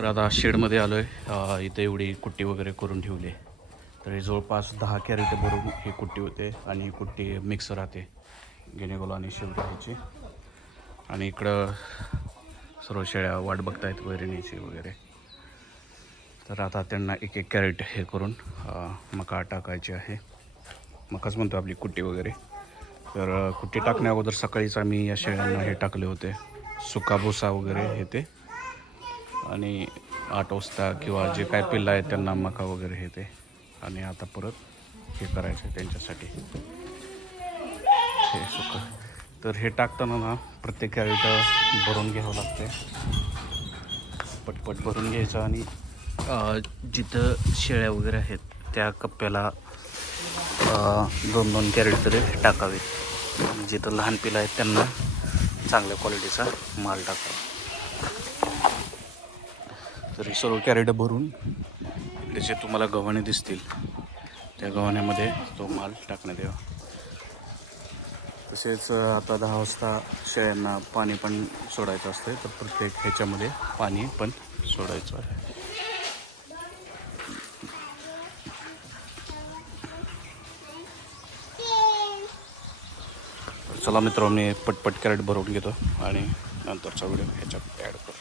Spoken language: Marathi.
तर आता शेडमध्ये आलो आहे इथे एवढी कुट्टी वगैरे करून ठेवली. आहे तर हे जवळपास दहा कॅरेट भरून ही कुट्टी होते आणि ही कुट्टी मिक्स राहते. गिनेगोला आणि शिवरायाची आणि इकडं सर्व शेळ्या वाट बघतायत वैरणीची वगैरे. तर आता त्यांना एक एक कॅरेट हे करून मका टाकायची आहे. मकाच म्हणतो आपली कुट्टी वगैरे. तर कुट्टी टाकण्या अगोदर सकाळीच आम्ही या शेळ्यांना हे टाकले होते. सुका भुसा वगैरे हे ते. आणि आठ वाजता किंवा जे काय पिल्लं आहेत त्यांना मका वगैरे हे ते. आणि आता परत हे करायचं आहे त्यांच्यासाठी. हे सुख तर हे टाकताना ना प्रत्येक कॅरेट भरून घ्यावं लागते पटपट भरून घ्यायचं आणि जिथं शेळ्या वगैरे आहेत त्या कप्प्याला दोन दोन कॅरेट तरी टाकावेत जिथं लहान पिलं आहेत त्यांना चांगल्या क्वालिटीचा माल टाकावा. तर हे सर्व कॅरेट भरून त्याचे तुम्हाला गव्हाणे दिसतील त्या गव्हाण्यामध्ये तो माल टाकण्यात यावा. तसेच आता दहा वाजता शेळ्यांना पाणी पण सोडायचं असते तर प्रत्येक ह्याच्यामध्ये पाणी पण सोडायचं आहे. चला मित्रांनो मी पटपट कॅरेट भरून घेतो आणि नंतरचा व्हिडिओ ह्याच्यात ॲड करतो.